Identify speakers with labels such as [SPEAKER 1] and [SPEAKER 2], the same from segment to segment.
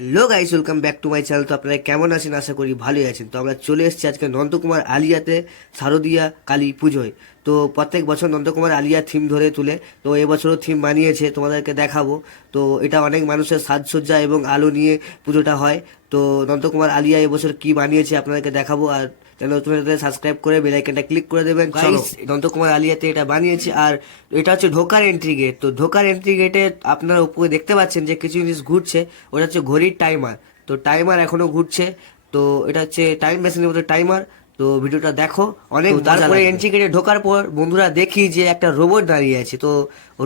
[SPEAKER 1] Hello guys, welcome back to my channel. তো আপনারা কেমন আছেন? আশা করি ভালোই আছেন। তো আমরা চলে এসেছি আজকে নন্দকুমার আলিয়াতে শারদীয়া কালী পুজোয়। তো প্রত্যেক বছর নন্দকুমার আলিয়া থিম ধরে তুলে। তো এবছরও থিম বানিয়েছে, তোমাদেরকে দেখাবো। তো এটা অনেক মানুষের সাজসজ্জা এবং আলো নিয়ে পুজোটা হয়। তো নন্দকুমার আলিয়া এবছর কি বানিয়েছে আপনাদেরকে দেখাবো। আর চ্যানেল নতুন সাবস্ক্রাইব করে বেলাইকনটা ক্লিক করে দেবেন। গাইস নন্দকুমার আলিয়াতে এটা বানিয়েছে আর এটা হচ্ছে ঢোকার এন্ট্রি গেট তো ঢোকার এন্ট্রি গেটে আপনারা উপরে দেখতে পাচ্ছেন যে কিছু জিনিস ঘুরছে। ওটা হচ্ছে ঘড়ির টাইমার তো টাইমার এখনও ঘুরছে। তো এটা হচ্ছে টাইম মেশিনের মতো টাইমার তো ভিডিওটা দেখো। অনেক তারপরে এন্ট্রি গেটে ঢোকার পর বন্ধুরা দেখি যে একটা রোবট দাঁড়িয়ে আছে। তো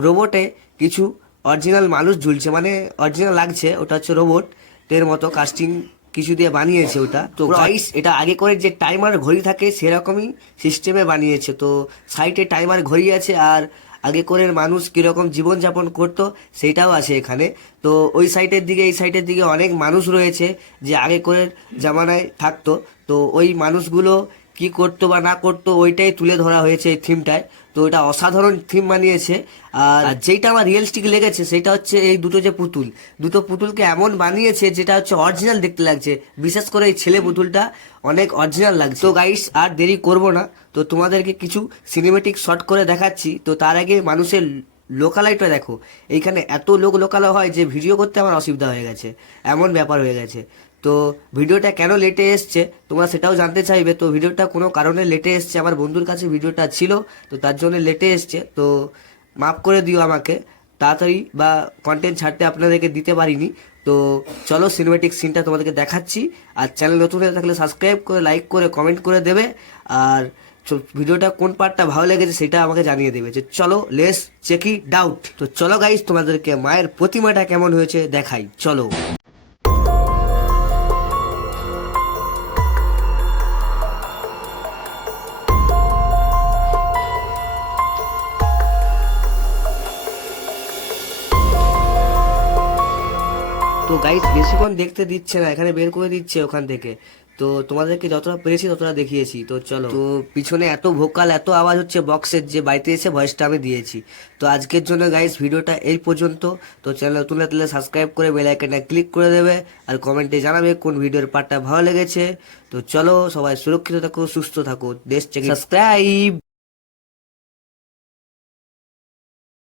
[SPEAKER 1] রোবটে কিছু অরিজিনাল মানুষ ঝুলছে। মানে অরিজিনাল লাগছে। ওটা হচ্ছে রোবট এর মতো কাস্টিং কিছু দিয়ে বানিয়েছে ওটা। তো গাইস এটা আগে করে যে টাইমার ঘড়ি থাকে সেরকমই সিস্টেমে বানিয়েছে। তো সাইটে টাইমার ঘড়ি আছে আর আগে করে মানুষ কীরকম জীবনযাপন করত সেটাও আছে এখানে। তো ওই সাইটের দিকে এই সাইটের দিকে অনেক মানুষ রয়েছে যে আগে করে জামানায় থাকতো। তো ওই মানুষগুলো কি করতো বা না করতো ওইটাই তুলে ধরা হয়েছে এই থিমটায় তো এটা অসাধারণ থিম বানিয়েছে। আর যেটা আমার রিয়েলিস্টিক লেগেছে সেটা হচ্ছে এই দুটো যে পুতুল। দুটো পুতুলকে এমন বানিয়েছে যেটা হচ্ছে অরিজিনাল দেখতে লাগছে। বিশেষ করে এই ছেলে পুতুলটা অনেক অরিজিনাল লাগছে। তো গাইস আর দেরি করব না। তো তোমাদেরকে কিছু সিনেমেটিক শট করে দেখাচ্ছি। তো তার আগে মানুষের লোকালাইটটা দেখো। এইখানে এত লোক লোকালো হয় যে ভিডিও করতে আমার অসুবিধা হয়ে গেছে। এমন ব্যাপার হয়ে গেছে। তো ভিডিওটা কেন লেটে এসছে? তোমরা সেটাও জানতে চাইবে। তো ভিডিওটা কোনো কারণে লেটে এসছে, আমার বন্ধুর কাছে ভিডিওটা ছিল, তো তার জন্য লেটে এসছে। তো মাফ করে দিও আমাকে, তাড়াতাড়ি বা কন্টেন্ট ছাড়তে আপনাদেরকে দিতে পারিনি। তো চলো সিনেমেটিক সিনটা তোমাদেরকে দেখাচ্ছি। আর চ্যানেল নতুন হয়ে থাকলে সাবস্ক্রাইব করে লাইক করে কমেন্ট করে দেবে। আর ভিডিওটা কোন পার্টটা ভালো লেগেছে সেটা আমাকে জানিয়ে দেবে যে চলো লেস চেকি ডাউট তো চলো গাইস তোমাদেরকে মায়ের প্রতিমাটা কেমন হয়েছে দেখাই। চলো। তো গাইস বেশিক্ষণ দেখতে দিচ্ছে না, এখানে বের করে দিচ্ছে ওখান থেকে। তো তোমাদেরকে যতটা পেরেছি ততটা দেখিয়েছি। তো চলো। তো পিছনে এত ভোকাল এত আওয়াজ হচ্ছে বক্সের যে বাড়িতে এসে ভয়েসটা আমি দিয়েছি। তো আজকের জন্য গাইস ভিডিওটা এই পর্যন্ত। তো চ্যানেল নতুন তাহলে সাবস্ক্রাইব করে বেল আইকনটা ক্লিক করে দেবে। আর কমেন্টে জানাবে কোন ভিডিওর পার্টটা ভালো লেগেছে। তো চলো সবাই সুরক্ষিত থাকো, সুস্থ থাকো, দেশ সাবস্ক্রাইব